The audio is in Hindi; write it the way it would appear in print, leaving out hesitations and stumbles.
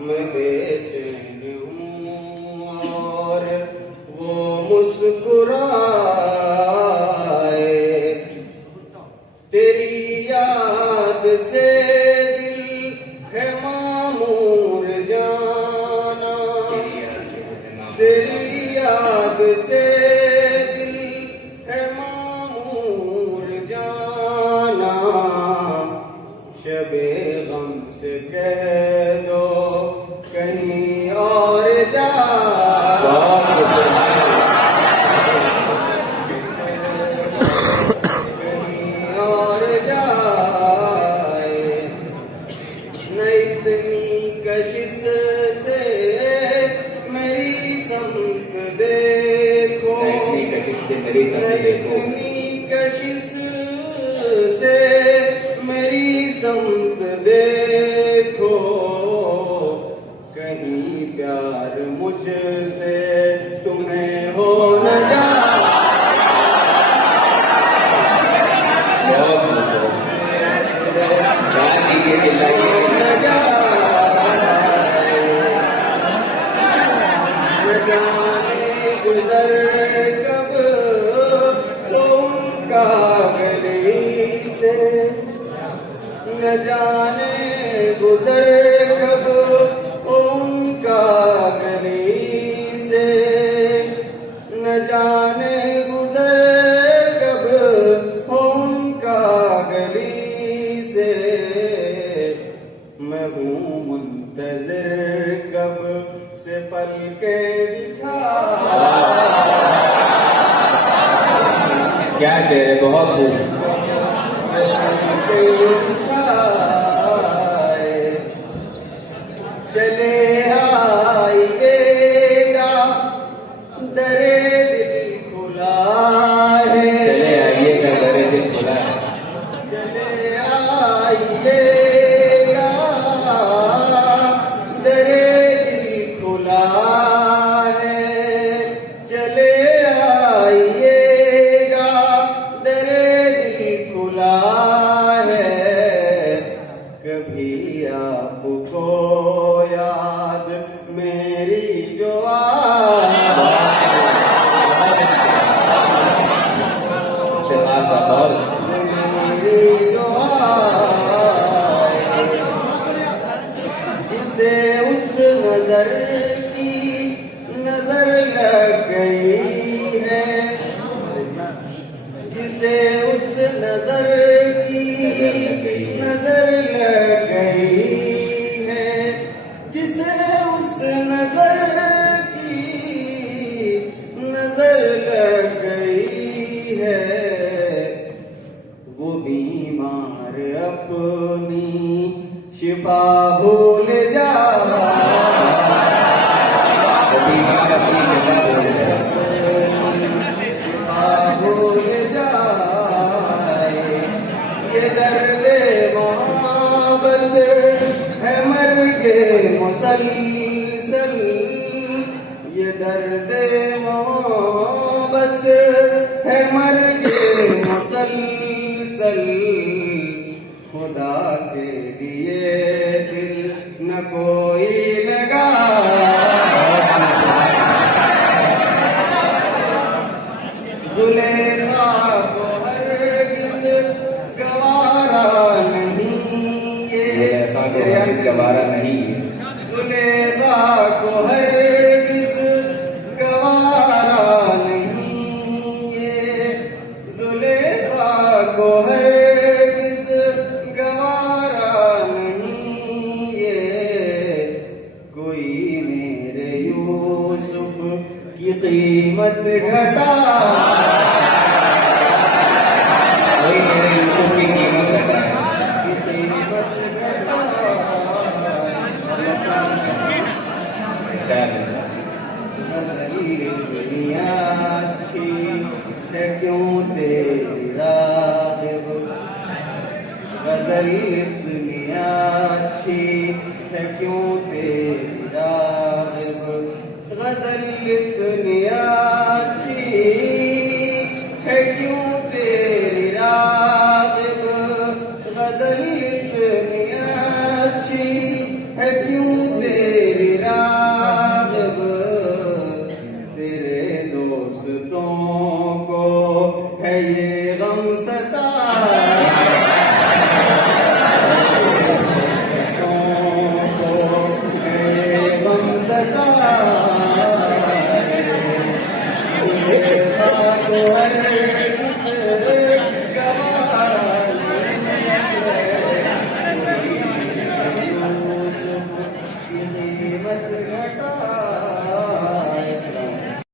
मैं बेचैन हूँ और वो मुस्कुराए। तेरी याद से दिल है मामूर जाना, तेरी याद से दिल है मामूर जाना। शबे गम से कह दो कहीं और जा, कहीं और जाए। न इतनी कशिश से मेरी समत देखो, मेरी समत देखो, इतनी कशिश से मेरी समत देखो। कहीं प्यार मुझसे तुम्हें हो न जाए, न जाए। न जाने गुजर कब उनका गली से, न जाने गुजर कब उनका गली से, न जाने गुजर कब उनका गली से। मैं हूँ मुंतज़िर कब से पल के बिछा। क्या शेर है, बहुत खूब। चले आइएगा दरे दिल खुला है, चले आइएगा दरे दिल खुला है, चले आइएगा दरे दिल खुला है, चले आइएगा दरे दिल खुला है। कभी आपको याद मेरी जो मेरी जो जिसे उस नजर की नजर लग गई है, जिसे उस नजर की नजर लग गई है, जिसे उस नजर की नजर लग गई है। वो बीमार अपनी शिफा भूल जा, शिफा भूल जाए। ये दर्द मोहब्बत है मर्गे मुसलसल, ये दर्द मोहब्बत है मर्गे मुसलसल। खुदा के लिए दिल न कोई लगा, जुलेखा को हरगिज़ गवारा नहीं ये, गवारा नहीं है, जुलेखा को हरगिज़ गवारा नहीं ये, जुलेखा को हरगिज़ गवारा नहीं ये। कोई मेरे यूसुफ की कीमत घटा, कोई मेरे यूसुफ की कीमत घटा, की कीमत घटा। गज़ल दुनिया अच्छी है क्यों तेरी राग़िब, गज़ल दुनिया अच्छी है क्यों तेरी राग़िब। गज़ल दुनिया अच्छी है क्यों तेरी राग़िब, गज़ल है क्यों तेरी राग़ब तेरे दोस्तों